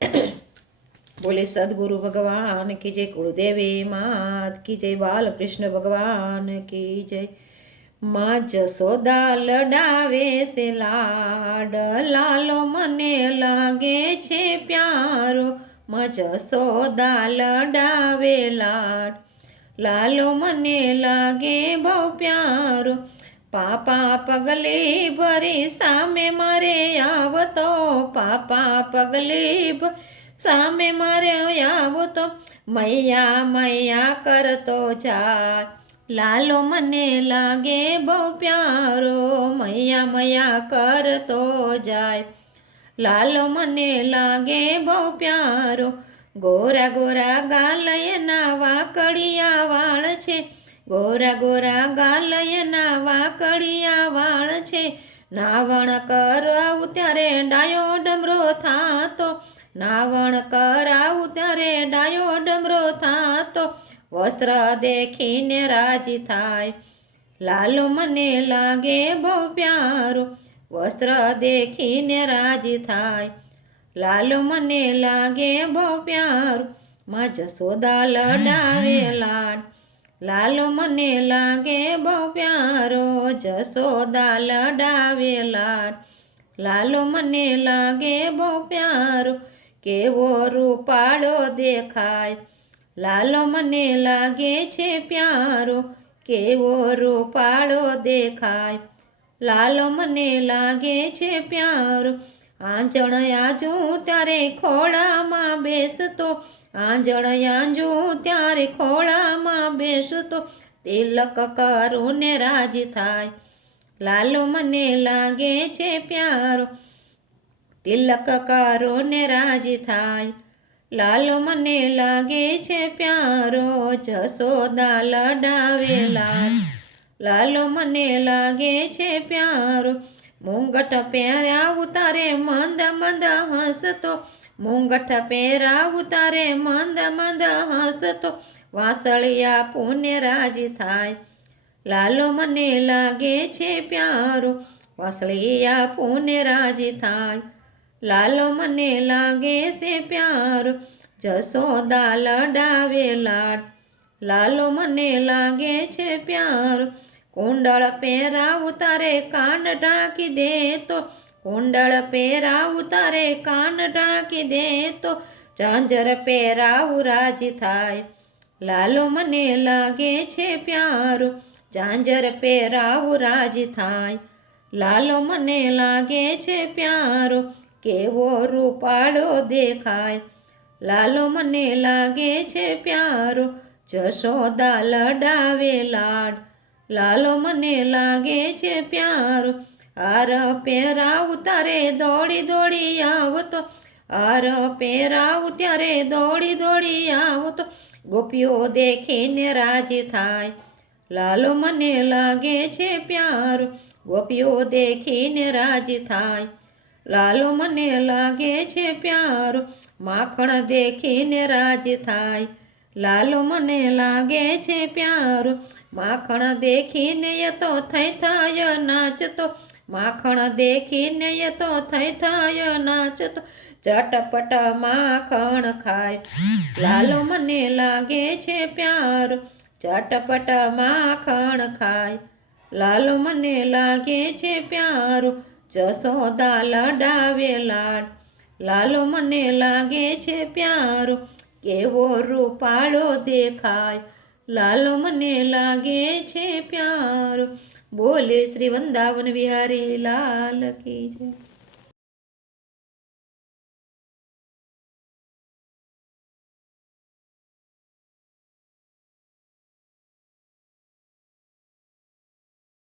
बोले सदगुरु भगवान की जय, कुलदेवी मात की जय, बाल कृष्ण भगवान की जय। माँ जसोदा लडावे से लाड, लालो मने लागे छे प्यारो। माँ जसोदा लडावे लाड, लालो मने लागे बहु प्यारो। पापा पगले भरी सामे मारे आवतो, पापा पगले सामे मारे आवतो, मैया मैया करतो जाय, लालो मने लागे बहु प्यारो। मैया मैया करतो जाय, लालो मने लागे बहु प्यारो। गोरा गोरा गालयना वाकड़िया वाळ छे, गोरा गोरा गालयना वाकड़िया वाळ छे। नावण करावु त्यारे डायो डमरो थातो, नावण करावु त्यारे डायो डमरो थातो। वस्त्र देखीने राजी थाय, लालो मने लागे बहु प्यारो। वस्त्र देखीने राजी थाय, लालो मने लागे बहु प्यारो। माँ जसोदा लडावे लाड, लालो मने लागे बहु प्यारो। जसोदा लडावे लाड, लालो मने लागे बहु प्यारो। केवो रूपाळो देखाय, लालो मने लागे छे प्यारो। केवो रूपाळो देखाय, लालो मने लागे छे प्यारो। आंजण आजू त्यारे खोळामां बेसतो, आंजण आजू त्यारे खोळामां बेसतो। तिलक करूने राजी थाय, लालो मने लागे छे प्यारो। तिलक करूने राजी थाय, लालो मने लागे छे प्यारो। जसोदा लडावे लाड, लालो मने लागे छे प्यारो। मुंगट પહેરાવું તારે મંદ મંદ હસતો, મુંગટ પહેરાવું તારે મંદ મંદ હસતો। વાસળિયા પુને રાજી થાય, લાલો મને લાગે છે પ્યારો। વાસળિયા પુને રાજી થાય, લાલો મને લાગે છે પ્યારો। જસોદા લડાવે લાડ, લાલો મને લાગે છે પ્યારો। કુંડળ પહેરાવું તારે કાન ઢાંકી દેતો, કુંડળ પહેરાવું તારે કાન ઢાંકી દેતો। ઝાંઝર પહેરાવું રાજી થાય, લાલો મને લાગે છે પ્યારો। ઝાંઝર પહેરાવું રાજી થાય, લાલો મને લાગે છે પ્યારો। કેવો રૂપાળો દેખાય, લાલો મને લાગે છે પ્યારો। જશોદા લડાવે લાડ, લાલો મને લાગે છે પ્યારો। હાર પહેરાવું તારે દોડી દોડી આવતો, હાર પહેરાવું ત્યારે દોડી દોડી આવતો। ગોપીઓ દેખીને રાજી થાય, લાલો મને લાગે છે પ્યારો। ગોપીઓ દેખીને રાજી થાય, લાલો મને લાગે છે પ્યારો। માખણ દેખીને રાજી થાય, લાલો મને લાગે છે પ્યારો। માખણ દેખીને એ તો થઈ થાય નાચતો, માખણ દેખીને એ તો થઈ થાય નાચતો। ચટપટ માખણ ખાય, લાલો મને લાગે છે પ્યારો। ચટપટ માખણ ખાય, લાલો મને લાગે છે પ્યારો। જસોદા લડાવે લાડ, લાલો મને લાગે છે પ્યારો। કેવો રૂપાળો દેખાય, લાલો મને લાગે છે પ્યારો। બોલે શ્રી વૃંદાવન વિહારી લાલ કી જય।